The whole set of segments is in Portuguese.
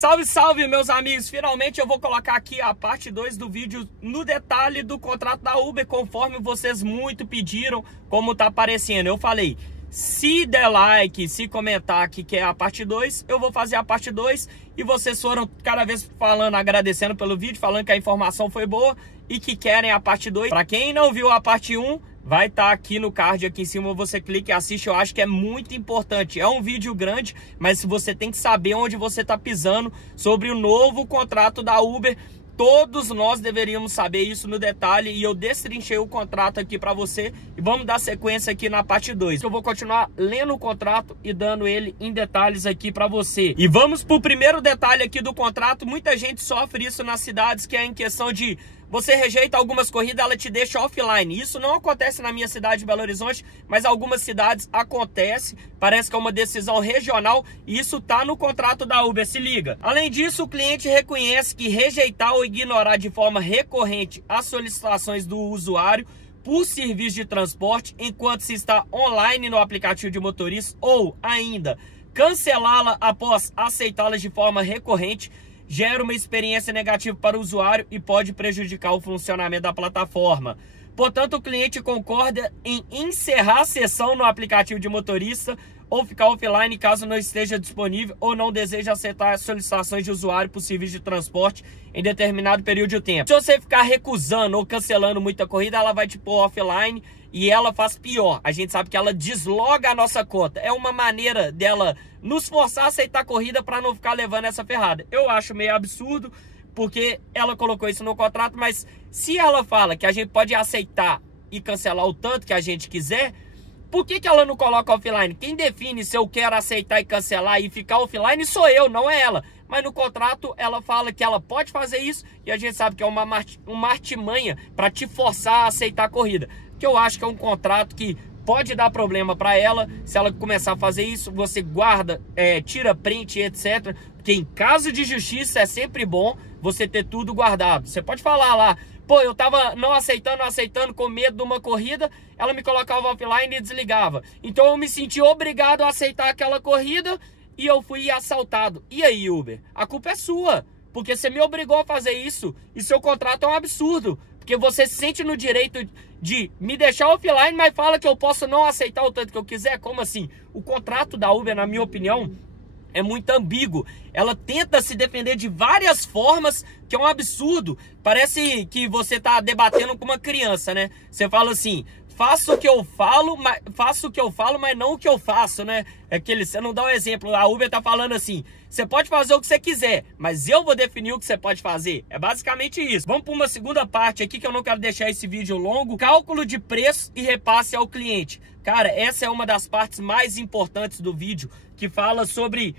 Salve, salve, meus amigos! Finalmente eu vou colocar aqui a parte 2 do vídeo no detalhe do contrato da Uber, conforme vocês muito pediram, como tá aparecendo. Eu falei, se der like, se comentar aqui que é a parte 2, eu vou fazer a parte 2. E vocês foram cada vez falando, agradecendo pelo vídeo, falando que a informação foi boa e que querem a parte 2. Para quem não viu a parte 1, vai estar aqui no card, aqui em cima, você clica e assiste. Eu acho que é muito importante. É um vídeo grande, mas você tem que saber onde você está pisando sobre o novo contrato da Uber. Todos nós deveríamos saber isso no detalhe, e eu destrinchei o contrato aqui para você. E vamos dar sequência aqui na parte 2. Eu vou continuar lendo o contrato e dando ele em detalhes aqui para você. E vamos para o primeiro detalhe aqui do contrato. Muita gente sofre isso nas cidades, que é em questão de você rejeita algumas corridas, ela te deixa offline. Isso não acontece na minha cidade de Belo Horizonte, mas algumas cidades acontece. Parece que é uma decisão regional e isso tá no contrato da Uber, se liga. Além disso, o cliente reconhece que rejeitar ou ignorar de forma recorrente as solicitações do usuário por serviço de transporte enquanto se está online no aplicativo de motorista, ou ainda cancelá-la após aceitá-las de forma recorrente, gera uma experiência negativa para o usuário e pode prejudicar o funcionamento da plataforma. Portanto, o cliente concorda em encerrar a sessão no aplicativo de motorista ou ficar offline caso não esteja disponível ou não deseja aceitar as solicitações de usuário por serviço de transporte em determinado período de tempo. Se você ficar recusando ou cancelando muita corrida, ela vai te pôr offline. E ela faz pior, a gente sabe que ela desloga a nossa conta. É uma maneira dela nos forçar a aceitar a corrida para não ficar levando essa ferrada. Eu acho meio absurdo, porque ela colocou isso no contrato, mas se ela fala que a gente pode aceitar e cancelar o tanto que a gente quiser, por que ela não coloca offline? Quem define se eu quero aceitar e cancelar e ficar offline sou eu, não é ela. Mas no contrato ela fala que ela pode fazer isso, e a gente sabe que é uma artimanha para te forçar a aceitar a corrida. Que eu acho que é um contrato que pode dar problema para ela. Se ela começar a fazer isso, você guarda, tira print, etc. Porque em caso de justiça é sempre bom você ter tudo guardado. Você pode falar lá, pô, eu tava não aceitando com medo de uma corrida, ela me colocava offline e desligava. Então eu me senti obrigado a aceitar aquela corrida e eu fui assaltado. E aí, Uber? A culpa é sua, porque você me obrigou a fazer isso e seu contrato é um absurdo. Porque você se sente no direito de me deixar offline, mas fala que eu posso não aceitar o tanto que eu quiser. Como assim? O contrato da Uber, na minha opinião, é muito ambíguo. Ela tenta se defender de várias formas, que é um absurdo. Parece que você está debatendo com uma criança, né? Você fala assim, faço o que eu falo, mas não o que eu faço, né? Você não dá um exemplo. A Uber tá falando assim, você pode fazer o que você quiser, mas eu vou definir o que você pode fazer. É basicamente isso. Vamos para uma segunda parte aqui, que eu não quero deixar esse vídeo longo. Cálculo de preço e repasse ao cliente. Cara, essa é uma das partes mais importantes do vídeo, que fala sobre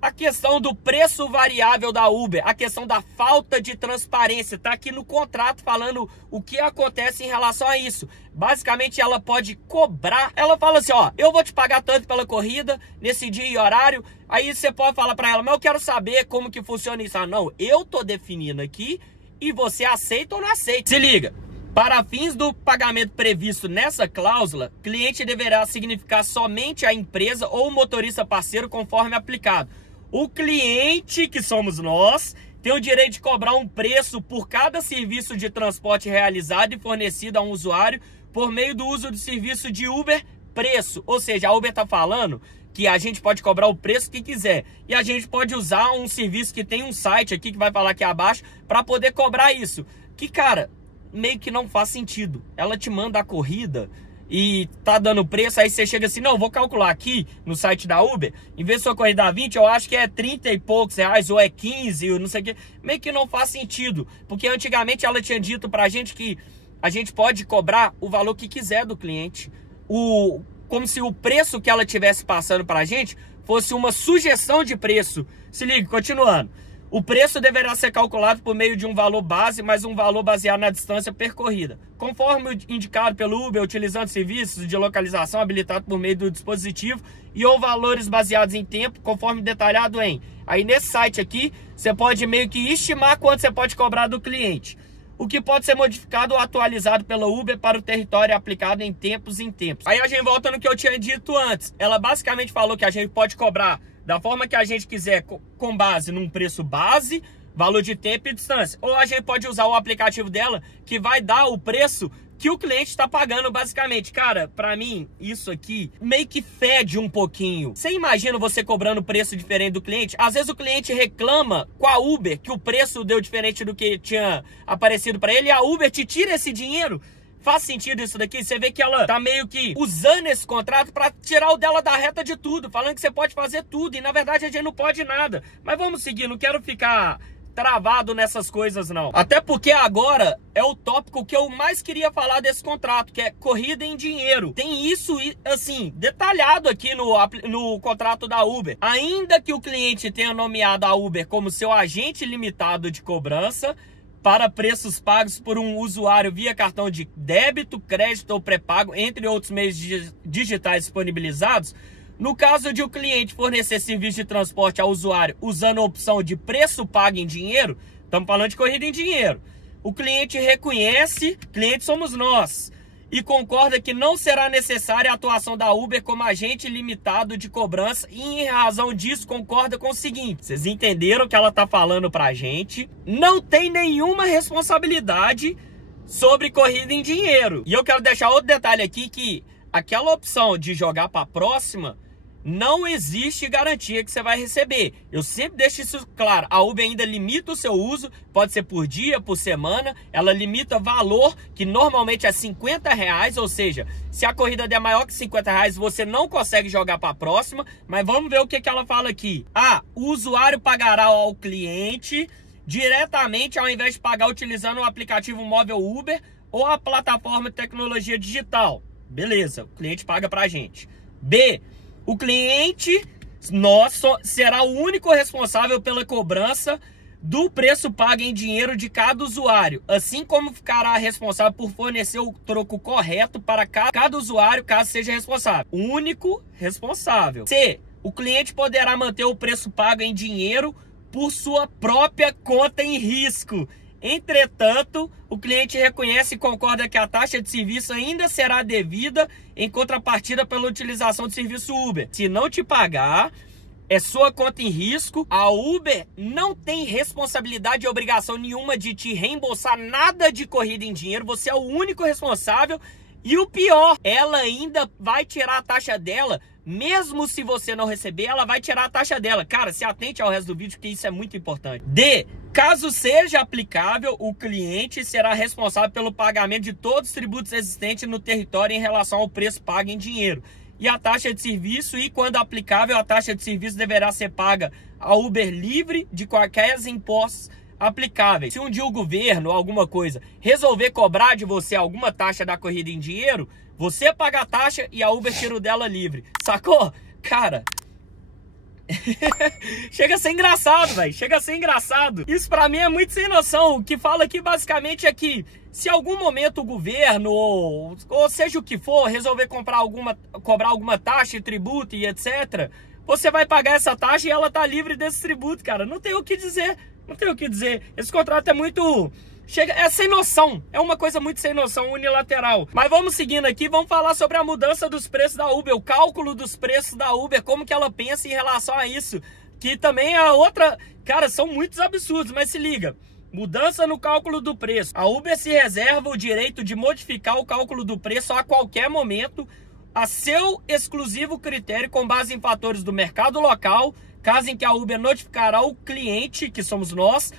a questão do preço variável da Uber, a questão da falta de transparência. Tá aqui no contrato falando o que acontece em relação a isso. Basicamente, ela pode cobrar. Ela fala assim, ó, eu vou te pagar tanto pela corrida, nesse dia e horário. Aí você pode falar para ela, mas eu quero saber como que funciona isso. Ah, não, eu tô definindo aqui e você aceita ou não aceita. Se liga. Para fins do pagamento previsto nessa cláusula, cliente deverá significar somente a empresa ou o motorista parceiro conforme aplicado. O cliente, que somos nós, tem o direito de cobrar um preço por cada serviço de transporte realizado e fornecido a um usuário por meio do uso do serviço de Uber Preço. Ou seja, a Uber está falando que a gente pode cobrar o preço que quiser. E a gente pode usar um serviço que tem um site aqui, que vai falar aqui abaixo, para poder cobrar isso. Que, cara, meio que não faz sentido. Ela te manda a corrida e tá dando preço, aí você chega assim, não, vou calcular aqui no site da Uber, em vez de sua corrida dar 20, eu acho que é 30 e poucos reais, ou é 15, ou não sei o que. Meio que não faz sentido, porque antigamente ela tinha dito pra gente que a gente pode cobrar o valor que quiser do cliente, como se o preço que ela tivesse passando pra gente fosse uma sugestão de preço. Se liga, continuando. O preço deverá ser calculado por meio de um valor base, mais um valor baseado na distância percorrida, conforme indicado pelo Uber, utilizando serviços de localização habilitados por meio do dispositivo, e ou valores baseados em tempo, conforme detalhado em. Aí nesse site aqui, você pode meio que estimar quanto você pode cobrar do cliente, o que pode ser modificado ou atualizado pela Uber para o território aplicado em tempos em tempos. Aí a gente volta no que eu tinha dito antes. Ela basicamente falou que a gente pode cobrar da forma que a gente quiser, com base num preço base, valor de tempo e distância. Ou a gente pode usar o aplicativo dela, que vai dar o preço que o cliente está pagando, basicamente. Cara, pra mim, isso aqui meio que fede um pouquinho. Você imagina você cobrando preço diferente do cliente? Às vezes o cliente reclama com a Uber que o preço deu diferente do que tinha aparecido para ele, e a Uber te tira esse dinheiro. Faz sentido isso daqui? Você vê que ela tá meio que usando esse contrato para tirar o dela da reta de tudo, falando que você pode fazer tudo, e na verdade a gente não pode nada. Mas vamos seguir, não quero ficar travado nessas coisas não. Até porque agora é o tópico que eu mais queria falar desse contrato, que é corrida em dinheiro. Tem isso, assim, detalhado aqui no contrato da Uber. Ainda que o cliente tenha nomeado a Uber como seu agente limitado de cobrança para preços pagos por um usuário via cartão de débito, crédito ou pré-pago, entre outros meios digitais disponibilizados, no caso de o cliente fornecer serviço de transporte ao usuário usando a opção de preço pago em dinheiro, estamos falando de corrida em dinheiro, o cliente reconhece, cliente somos nós, e concorda que não será necessária a atuação da Uber como agente limitado de cobrança, e em razão disso concorda com o seguinte: vocês entenderam o que ela está falando para a gente? Não tem nenhuma responsabilidade sobre corrida em dinheiro. E eu quero deixar outro detalhe aqui, que aquela opção de jogar para a próxima, não existe garantia que você vai receber. Eu sempre deixo isso claro. A Uber ainda limita o seu uso, pode ser por dia, por semana. Ela limita valor, que normalmente é R$50, ou seja, se a corrida der maior que R$50, você não consegue jogar para a próxima. Mas vamos ver o que ela fala aqui. O usuário pagará ao cliente diretamente, ao invés de pagar utilizando o aplicativo móvel Uber ou a plataforma de tecnologia digital. Beleza, o cliente paga pra gente. B, o cliente nosso será o único responsável pela cobrança do preço pago em dinheiro de cada usuário, assim como ficará responsável por fornecer o troco correto para cada usuário, caso seja responsável. Único responsável. C, o cliente poderá manter o preço pago em dinheiro por sua própria conta em risco. Entretanto, o cliente reconhece e concorda que a taxa de serviço ainda será devida em contrapartida pela utilização do serviço Uber. Se não te pagar, é sua conta em risco. A Uber não tem responsabilidade e obrigação nenhuma de te reembolsar nada de corrida em dinheiro. Você é o único responsável. E o pior, ela ainda vai tirar a taxa dela. Mesmo se você não receber, ela vai tirar a taxa dela. Cara, se atente ao resto do vídeo, que isso é muito importante. D, caso seja aplicável, o cliente será responsável pelo pagamento de todos os tributos existentes no território em relação ao preço pago em dinheiro e a taxa de serviço, e quando aplicável, a taxa de serviço deverá ser paga a Uber livre de quaisquer impostos aplicáveis. Se um dia o governo, alguma coisa, resolver cobrar de você alguma taxa da corrida em dinheiro, você paga a taxa e a Uber tira o dela livre. Sacou? Cara, chega a ser engraçado, velho. Chega a ser engraçado. Isso pra mim é muito sem noção. O que fala aqui basicamente é que se algum momento o governo, ou seja o que for, resolver cobrar alguma taxa e tributo e etc., você vai pagar essa taxa e ela tá livre desse tributo, cara. Não tem o que dizer. Não tem o que dizer. Esse contrato é muito... é sem noção. É uma coisa muito sem noção, unilateral. Mas vamos seguindo aqui, vamos falar sobre a mudança dos preços da Uber, o cálculo dos preços da Uber, como que ela pensa em relação a isso. Que também é outra... Cara, são muitos absurdos, mas se liga. Mudança no cálculo do preço. A Uber se reserva o direito de modificar o cálculo do preço a qualquer momento, a seu exclusivo critério, com base em fatores do mercado local, caso em que a Uber notificará o cliente, que somos nós,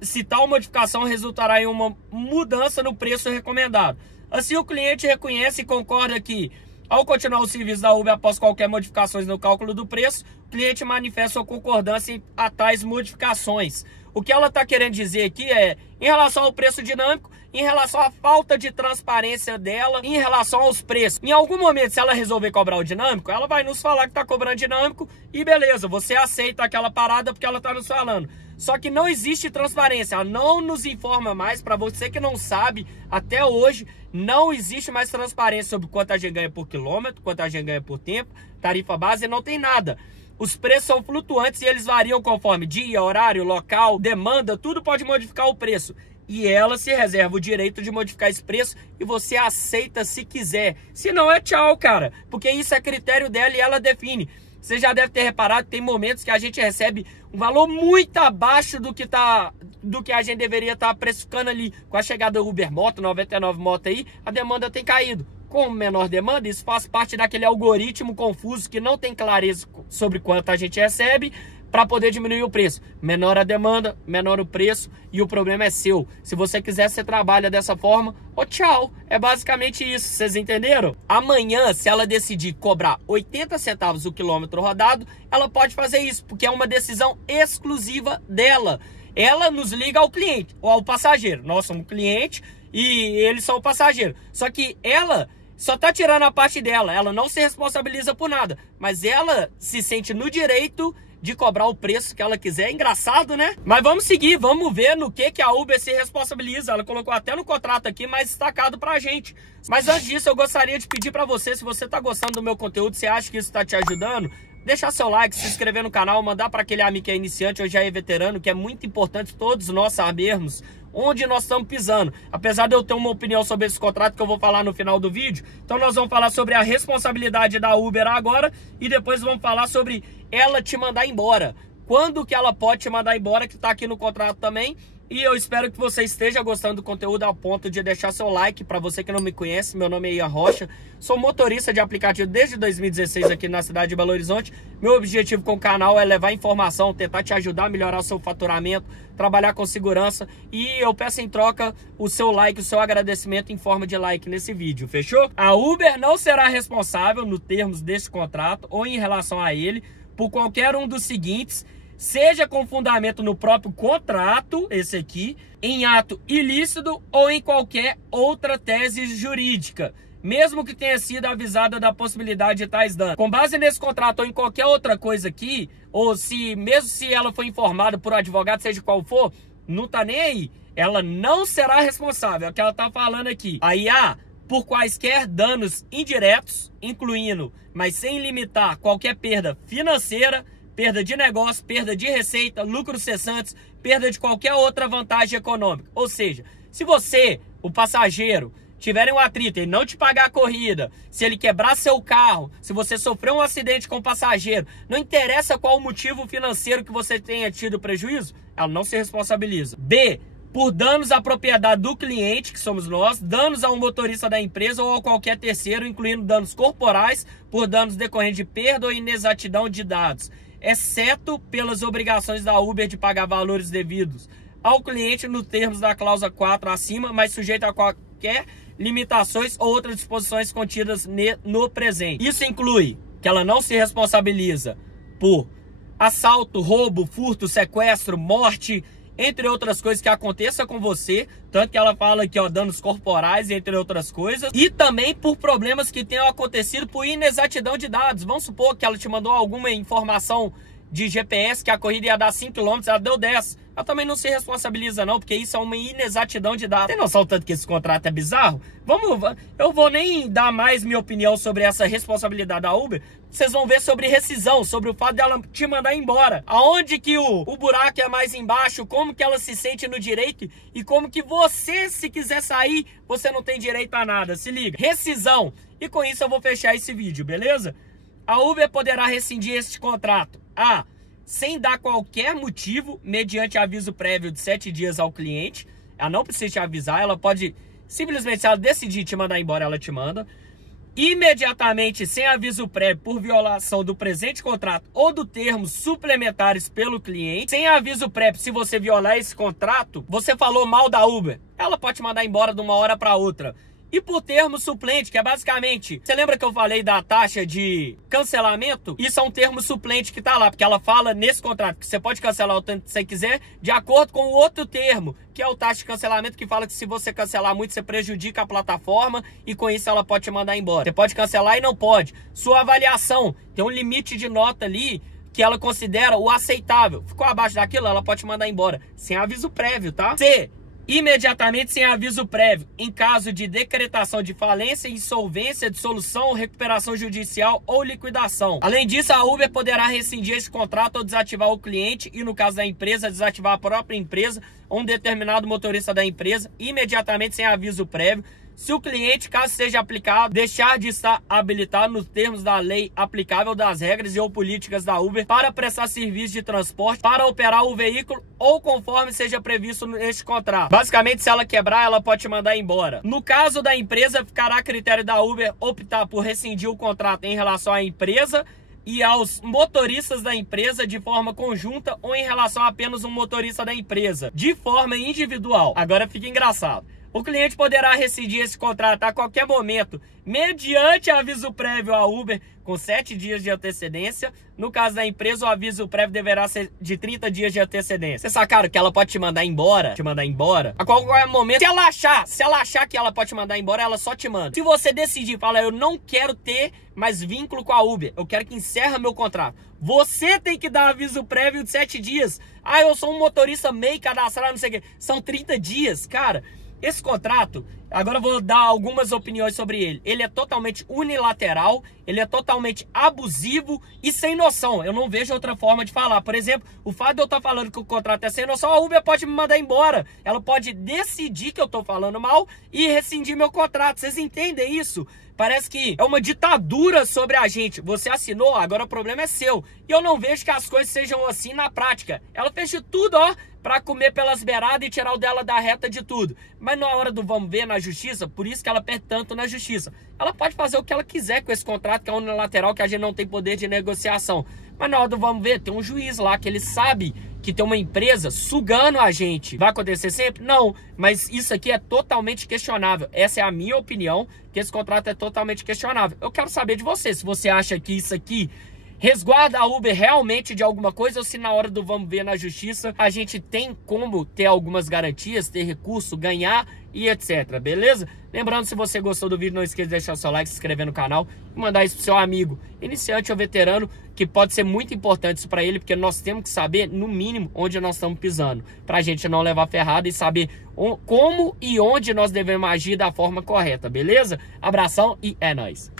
se tal modificação resultará em uma mudança no preço recomendado. Assim, o cliente reconhece e concorda que, ao continuar o serviço da Uber após qualquer modificações no cálculo do preço, o cliente manifesta sua concordância a tais modificações. O que ela está querendo dizer aqui é, em relação ao preço dinâmico, em relação à falta de transparência dela, em relação aos preços. Em algum momento, se ela resolver cobrar o dinâmico, ela vai nos falar que está cobrando dinâmico e beleza, você aceita aquela parada porque ela está nos falando. Só que não existe transparência, ela não nos informa mais. Para você que não sabe, até hoje não existe mais transparência sobre quanto a gente ganha por quilômetro, quanto a gente ganha por tempo, tarifa base, não tem nada. Os preços são flutuantes e eles variam conforme dia, horário, local, demanda, tudo pode modificar o preço. E ela se reserva o direito de modificar esse preço e você aceita se quiser. Se não, é tchau, cara. Porque isso é critério dela e ela define. Você já deve ter reparado que tem momentos que a gente recebe um valor muito abaixo do que a gente deveria estar precificando ali. Com a chegada do Uber Moto, 99 Moto aí, a demanda tem caído. Com menor demanda, isso faz parte daquele algoritmo confuso que não tem clareza sobre quanto a gente recebe para poder diminuir o preço. Menor a demanda, menor o preço e o problema é seu. Se você quiser, você trabalha dessa forma, tchau. É basicamente isso, vocês entenderam? Amanhã, se ela decidir cobrar 80 centavos o quilômetro rodado, ela pode fazer isso, porque é uma decisão exclusiva dela. Ela nos liga ao cliente ou ao passageiro. Nós somos cliente e eles são o passageiro. Só que ela só tá tirando a parte dela, ela não se responsabiliza por nada, mas ela se sente no direito de cobrar o preço que ela quiser. É engraçado, né? Mas vamos seguir, vamos ver no que a Uber se responsabiliza. Ela colocou até no contrato aqui, mais destacado pra gente. Mas antes disso, eu gostaria de pedir pra você, se você tá gostando do meu conteúdo, se acha que isso tá te ajudando, deixar seu like, se inscrever no canal, mandar para aquele amigo que é iniciante ou já é veterano, que é muito importante todos nós sabermos onde nós estamos pisando. Apesar de eu ter uma opinião sobre esse contrato que eu vou falar no final do vídeo, então nós vamos falar sobre a responsabilidade da Uber agora e depois vamos falar sobre ela te mandar embora. Quando que ela pode te mandar embora, que está aqui no contrato também. E eu espero que você esteja gostando do conteúdo ao ponto de deixar seu like. Para você que não me conhece, meu nome é Ian Rocha. Sou motorista de aplicativo desde 2016 aqui na cidade de Belo Horizonte. Meu objetivo com o canal é levar informação, tentar te ajudar a melhorar o seu faturamento, trabalhar com segurança. E eu peço em troca o seu like, o seu agradecimento em forma de like nesse vídeo, fechou? A Uber não será responsável, nos termos desse contrato ou em relação a ele, por qualquer um dos seguintes, seja com fundamento no próprio contrato, esse aqui, em ato ilícito ou em qualquer outra tese jurídica, mesmo que tenha sido avisada da possibilidade de tais danos. Com base nesse contrato ou em qualquer outra coisa aqui, ou mesmo se ela foi informada por um advogado, seja qual for, não tá nem aí. Ela não será responsável, é o que ela tá falando aqui. Aí, por quaisquer danos indiretos, incluindo, mas sem limitar, qualquer perda financeira, perda de negócio, perda de receita, lucros cessantes, perda de qualquer outra vantagem econômica. Ou seja, se você, o passageiro, tiverem um atrito e não te pagar a corrida, se ele quebrar seu carro, se você sofreu um acidente com o passageiro, não interessa qual o motivo financeiro que você tenha tido prejuízo, ela não se responsabiliza. B, por danos à propriedade do cliente, que somos nós, danos a um motorista da empresa ou a qualquer terceiro, incluindo danos corporais, por danos decorrentes de perda ou inexatidão de dados, exceto pelas obrigações da Uber de pagar valores devidos ao cliente nos termos da cláusula 4 acima, mas sujeito a qualquer limitações ou outras disposições contidas no presente. Isso inclui que ela não se responsabiliza por assalto, roubo, furto, sequestro, morte, entre outras coisas que aconteça com você, tanto que ela fala aqui, danos corporais, entre outras coisas, e também por problemas que tenham acontecido por inexatidão de dados. Vamos supor que ela te mandou alguma informação de GPS que a corrida ia dar 5 km, ela deu 10. Ela também não se responsabiliza não, porque isso é uma inexatidão de dados. Tem noção tanto que esse contrato é bizarro? Eu vou nem dar mais minha opinião sobre essa responsabilidade da Uber. Vocês vão ver sobre rescisão, sobre o fato dela te mandar embora. Aonde que o buraco é mais embaixo, como que ela se sente no direito e como que você, se quiser sair, você não tem direito a nada. Se liga. Rescisão. E com isso eu vou fechar esse vídeo, beleza? A Uber poderá rescindir este contrato. Sem dar qualquer motivo, mediante aviso prévio de 7 dias ao cliente. Ela não precisa te avisar, ela pode simplesmente, se ela decidir te mandar embora, ela te manda. Imediatamente, sem aviso prévio por violação do presente contrato ou do termos suplementares pelo cliente. Sem aviso prévio, se você violar esse contrato, você falou mal da Uber, ela pode te mandar embora de uma hora para outra. E por termo suplente, que é basicamente... Você lembra que eu falei da taxa de cancelamento? Isso é um termo suplente que tá lá, porque ela fala nesse contrato que você pode cancelar o tanto que você quiser, de acordo com o outro termo, que é o taxa de cancelamento, que fala que se você cancelar muito, você prejudica a plataforma e com isso ela pode te mandar embora. Você pode cancelar e não pode. Sua avaliação, tem um limite de nota ali que ela considera o aceitável. Ficou abaixo daquilo, ela pode te mandar embora. Sem aviso prévio, tá? C, imediatamente sem aviso prévio, em caso de decretação de falência, insolvência, dissolução, recuperação judicial ou liquidação. Além disso, a Uber poderá rescindir esse contrato ou desativar o cliente e, no caso da empresa, desativar a própria empresa ou um determinado motorista da empresa, imediatamente sem aviso prévio, se o cliente, caso seja aplicado, deixar de estar habilitado nos termos da lei aplicável das regras e ou políticas da Uber para prestar serviço de transporte, para operar o veículo ou conforme seja previsto neste contrato. Basicamente, se ela quebrar, ela pode te mandar embora. No caso da empresa, ficará a critério da Uber optar por rescindir o contrato em relação à empresa e aos motoristas da empresa de forma conjunta ou em relação a apenas um motorista da empresa, de forma individual. Agora fica engraçado. O cliente poderá rescindir esse contrato a qualquer momento, mediante aviso prévio à Uber, com 7 dias de antecedência. No caso da empresa, o aviso prévio deverá ser de 30 dias de antecedência. Vocês sacaram que ela pode te mandar embora? A qualquer momento. Se ela achar que ela pode te mandar embora, ela só te manda. Se você decidir, fala, eu não quero ter mais vínculo com a Uber, eu quero que encerre meu contrato, você tem que dar aviso prévio de 7 dias. Ah, eu sou um motorista MEI cadastrado, não sei o quê. São 30 dias, cara. Esse contrato, agora eu vou dar algumas opiniões sobre ele. Ele é totalmente unilateral, ele é totalmente abusivo e sem noção. Eu não vejo outra forma de falar. Por exemplo, o fato de eu estar falando que o contrato é sem noção, a Uber pode me mandar embora. Ela pode decidir que eu estou falando mal e rescindir meu contrato. Vocês entendem isso? Parece que é uma ditadura sobre a gente. Você assinou, agora o problema é seu. E eu não vejo que as coisas sejam assim na prática. Ela fez de tudo, ó, pra comer pelas beiradas e tirar o dela da reta de tudo. Mas na hora do vamos ver na justiça, por isso que ela perde tanto na justiça. Ela pode fazer o que ela quiser com esse contrato, que é unilateral, que a gente não tem poder de negociação. Mas na hora do vamos ver, tem um juiz lá que ele sabe que tem uma empresa sugando a gente. Vai acontecer sempre? Não, mas isso aqui é totalmente questionável. Essa é a minha opinião, que esse contrato é totalmente questionável. Eu quero saber de você, se você acha que isso aqui resguarda a Uber realmente de alguma coisa, ou se na hora do vamos ver na justiça a gente tem como ter algumas garantias, ter recurso, ganhar e etc, beleza? Lembrando, se você gostou do vídeo, não esqueça de deixar o seu like, se inscrever no canal e mandar isso pro seu amigo, iniciante ou veterano, que pode ser muito importante isso para ele, porque nós temos que saber, no mínimo, onde nós estamos pisando, pra gente não levar ferrada e saber como e onde nós devemos agir da forma correta, beleza? Abração e é nóis!